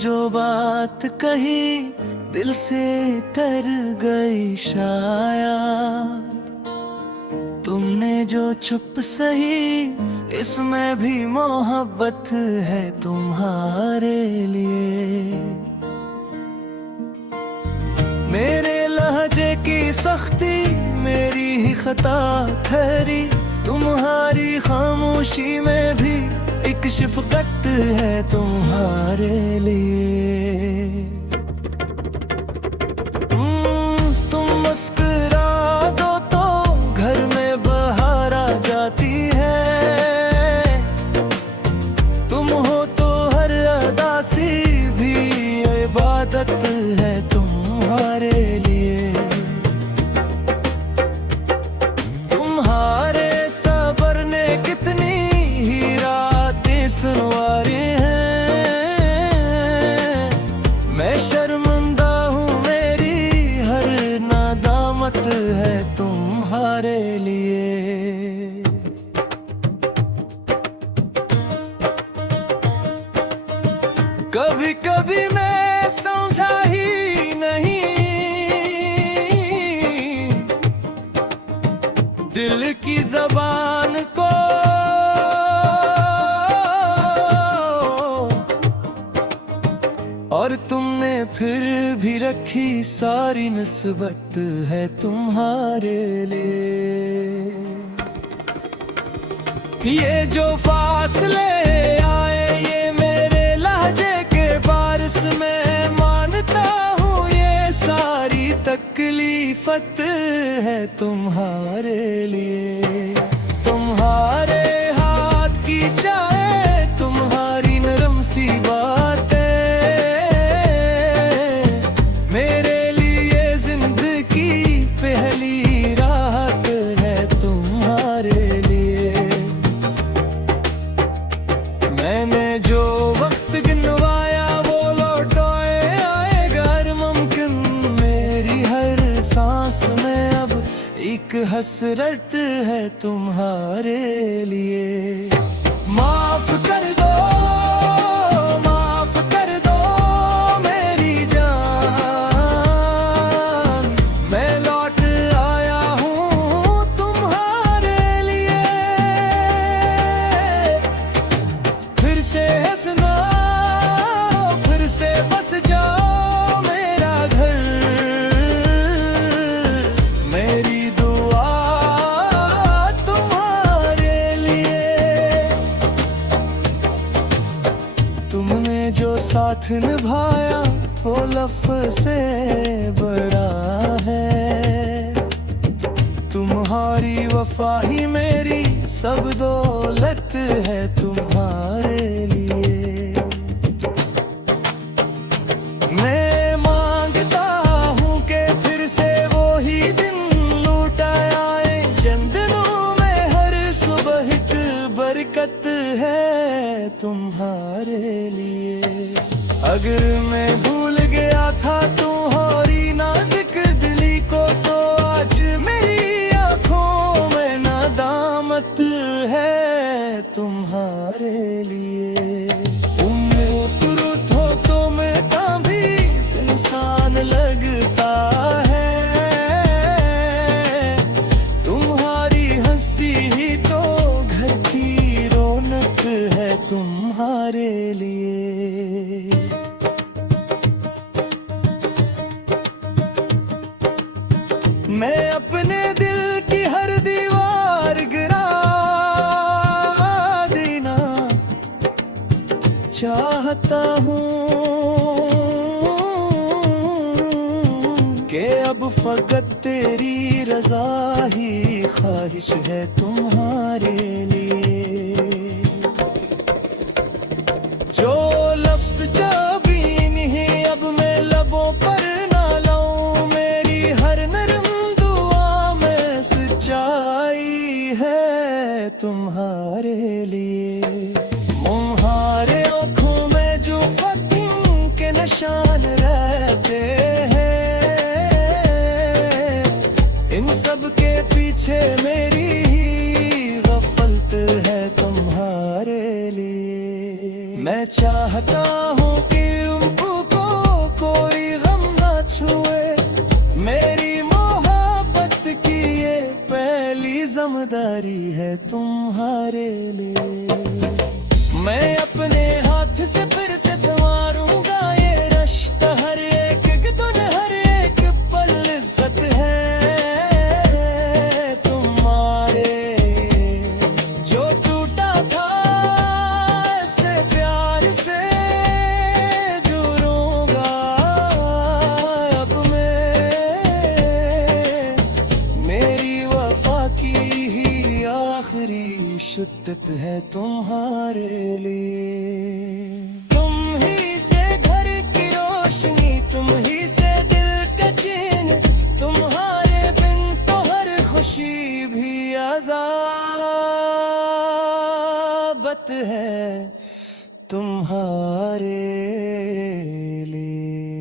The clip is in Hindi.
जो बात कही दिल से कर गई शायद, तुमने जो चुप सही इसमें भी मोहब्बत है तुम्हारे लिए। मेरे लहजे की सख्ती मेरी ही खता ठहरी, तुम्हारी खामोशी में भी एक शफ़क़त है तुम्हारे लिए। तुम मुस्कुरा दो तो घर में बहार आ जाती है, तुम हो तो हर अदा सी भी इबादत है तुम्हारे लिए। तुम्हारे सब्र ने कितनी ही रातें सुनवारी हैं, मैं शर्मिंदा हूँ मेरी हर नादामत है तुम्हारे लिए। कभी कभी मैं समझा ही नहीं दिल की ज़बान को, और तुमने फिर भी रखी सारी निस्बत है तुम्हारे लिए। ये जो फासले आए ये मेरे लहजे के बारिश में, मानता हूँ ये सारी तकलीफत है तुम्हारे लिए। तुम्हारे हाथ की चाय तुम्हारी नरम सी बातें मेरे लिए जिंदगी पहली राहत है तुम्हारे लिए। मैंने जो वक्त गिनवाया वो लौटाए आएगा हर मुमकिन, मेरी हर सांस में अब एक हसरत है तुम्हारे लिए। माफ कर दो, माफ कर दो मेरी जान, मैं लौट आया हूँ तुम्हारे लिए। फिर से हंसना फिर से बस जाओ मेरा घर, मेरी दुआ तुम्हारे लिए। तुमने जो साथ निभाया वो लफ्ज़ से बड़ा है, तुम्हारी वफा ही मेरी सब दौलत है तुम्हारे लिए। मैं मांगता हूँ कि फिर से वो ही दिन लौटा आए, जिन दिनों में हर सुबह एक बरकत है तुम्हारे लिए। अगर मैं भूल गया था तुम्हारी नाजुक दिली को, तो आज मेरी आंखों में नादामत है तुम्हारे लिए। उम्र हो तो मैं कभी इंसान लगता है, तुम्हारी हंसी ही तो घर की रौनक है तुम्हारे लिए। मैं अपने दिल की हर दीवार गिरा देना चाहता हूँ, कि अब फकत तेरी रजा ही ख्वाहिश है तुम्हारे लिए। जो लफ्ज़ जबी नहीं अब मैं लबों पर ना लाऊं, मेरी हर नरम दुआ में सच्चाई है तुम्हारे लिए। तुम्हारे आँखों में जो फ़क़्र के निशान रहते हैं, इन सब के पीछे मेरी ही गफ़लत है जिम्मेदारी है तुम्हारे लिए। मैं अपने हाथ से फिर से संवारूंगा ये रिश्ता, हर एक दिन हर एक पल इज्जत है तुम्हारे। जो टूटा था ऐसे प्यार से जुड़ूंगा अब मैं, मेरी वफा की ही आखिरी शिद्दत है तुम्हारे लिए। तुम ही से घर की रोशनी, तुम ही से दिल का चैन, तुम्हारे बिन तो हर खुशी भी अज़ाबत है तुम्हारे लिए।